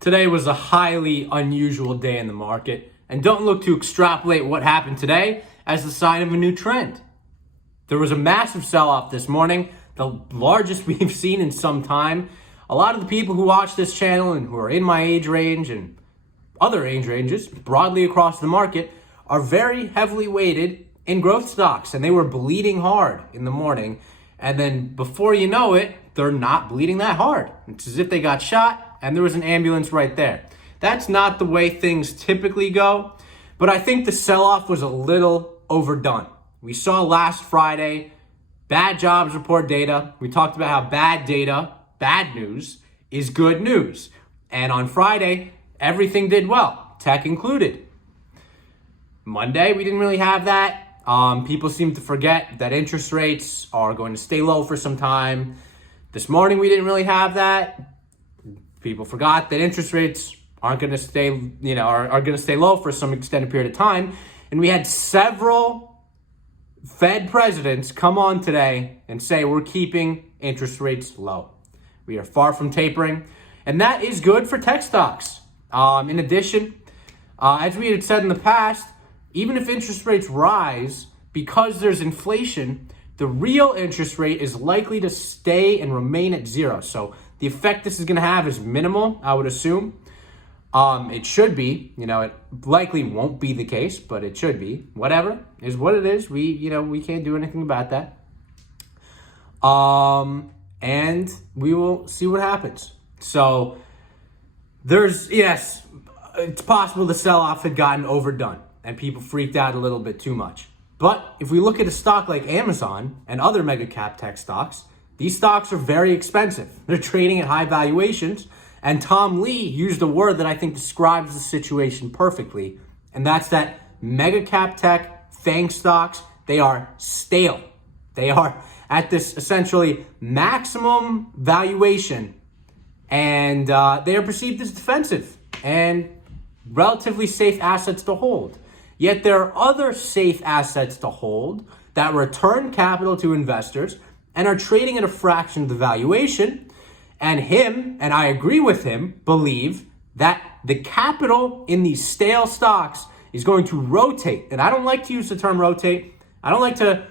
Today was a highly unusual day in the market, and don't look to extrapolate what happened today as the sign of a new trend. There was a massive sell-off this morning, the largest we've seen in some time. A lot of the people who watch this channel and who are in my age range and other age ranges broadly across the market are very heavily weighted in growth stocks, and they were bleeding hard in the morning. And then before you know it, they're not bleeding that hard. It's as if they got shot and there was an ambulance right there. That's not the way things typically go, but I think the sell-off was a little overdone. We saw last Friday bad jobs report data. We talked about how bad data, bad news, is good news. And on Friday, everything did well, tech included. Monday, we didn't really have that. People seem to forget that interest rates are going to stay low for some time. This morning, we didn't really have that. People forgot that interest rates aren't going to stay, are going to stay low for some extended period of time. And we had several Fed presidents come on today and say we're keeping interest rates low. We are far from tapering, and that is good for tech stocks. In addition, as we had said in the past, even if interest rates rise, because there's inflation, the real interest rate is likely to stay and remain at zero. So the effect this is going to have is minimal, I would assume. It should be, it likely won't be the case, but it should be. Whatever is what it is. We can't do anything about that. And we will see what happens. So yes, it's possible the sell-off had gotten overdone and people freaked out a little bit too much. But if we look at a stock like Amazon and other mega cap tech stocks, these stocks are very expensive. They're trading at high valuations. And Tom Lee used a word that I think describes the situation perfectly. And that's that mega cap tech FAANG stocks, they are stale. They are at this essentially maximum valuation. And they are perceived as defensive and relatively safe assets to hold. Yet there are other safe assets to hold that return capital to investors and are trading at a fraction of the valuation. And him, and I agree with him, believe that the capital in these stale stocks is going to rotate. And I don't like to use the term rotate. I don't like to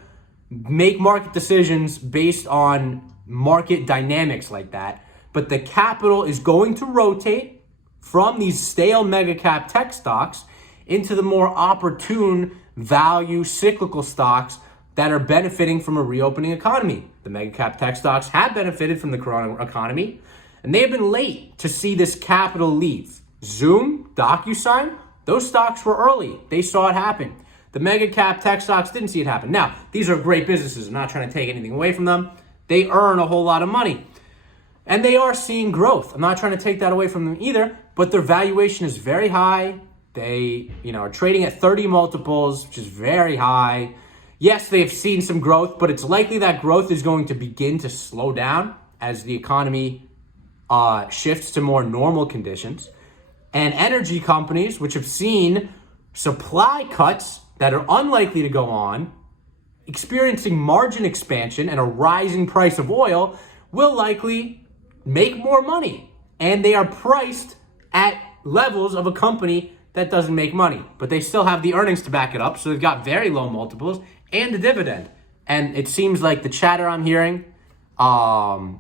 make market decisions based on market dynamics like that. But the capital is going to rotate from these stale mega cap tech stocks into the more opportune value cyclical stocks that are benefiting from a reopening economy. The mega cap tech stocks have benefited from the corona economy, and they have been late to see this capital leave. Zoom, DocuSign, those stocks were early. They saw it happen. The mega cap tech stocks didn't see it happen. Now, these are great businesses. I'm not trying to take anything away from them. They earn a whole lot of money, and they are seeing growth. I'm not trying to take that away from them either, but their valuation is very high. They, are trading at 30 multiples, which is very high. Yes, they've seen some growth, but it's likely that growth is going to begin to slow down as the economy shifts to more normal conditions. And energy companies, which have seen supply cuts that are unlikely to go on, experiencing margin expansion and a rising price of oil, will likely make more money. And they are priced at levels of a company that doesn't make money, but they still have the earnings to back it up. So they've got very low multiples and a dividend. And it seems like the chatter I'm hearing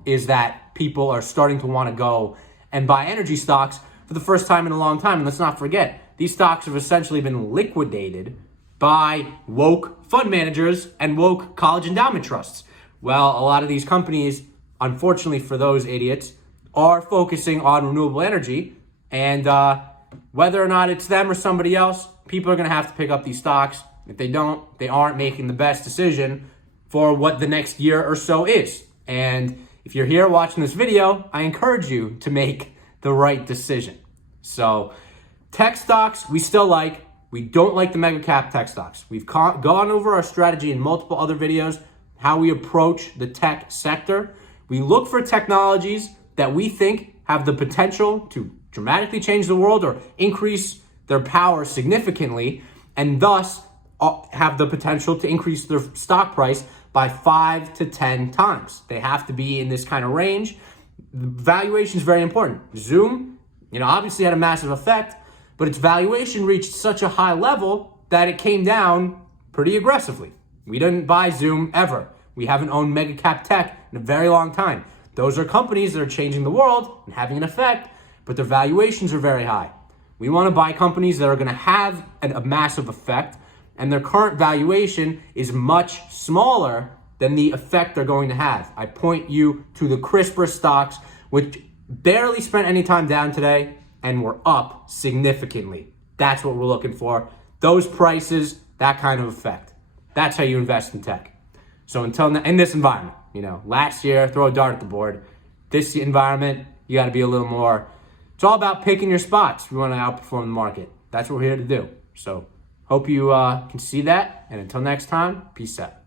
is that people are starting to want to go and buy energy stocks for the first time in a long time. And let's not forget, these stocks have essentially been liquidated by woke fund managers and woke college endowment trusts. Well, a lot of these companies, unfortunately for those idiots, are focusing on renewable energy. And whether or not it's them or somebody else, people are going to have to pick up these stocks. If they don't, they aren't making the best decision for what the next year or so is. And if you're here watching this video, I encourage you to make the right decision. So tech stocks, we still like. We don't like the mega cap tech stocks. We've gone over our strategy in multiple other videos, how we approach the tech sector. We look for technologies that we think have the potential to dramatically change the world or increase their power significantly, and thus have the potential to increase their stock price by 5 to 10 times. They have to be in this kind of range. Valuation is very important. Zoom Obviously had a massive effect, but its valuation reached such a high level that it came down pretty aggressively. We didn't buy Zoom ever. We haven't owned mega cap tech in a very long time. Those are companies that are changing the world and having an effect, but their valuations are very high. We want to buy companies that are going to have a massive effect, and their current valuation is much smaller than the effect they're going to have. I point you to the CRISPR stocks, which barely spent any time down today and were up significantly. That's what we're looking for. Those prices, that kind of effect. That's how you invest in tech. So in this environment, last year, throw a dart at the board. This environment, you got to be a little more. It's all about picking your spots. We want to outperform the market. That's what we're here to do. So hope you can see that. And until next time, peace out.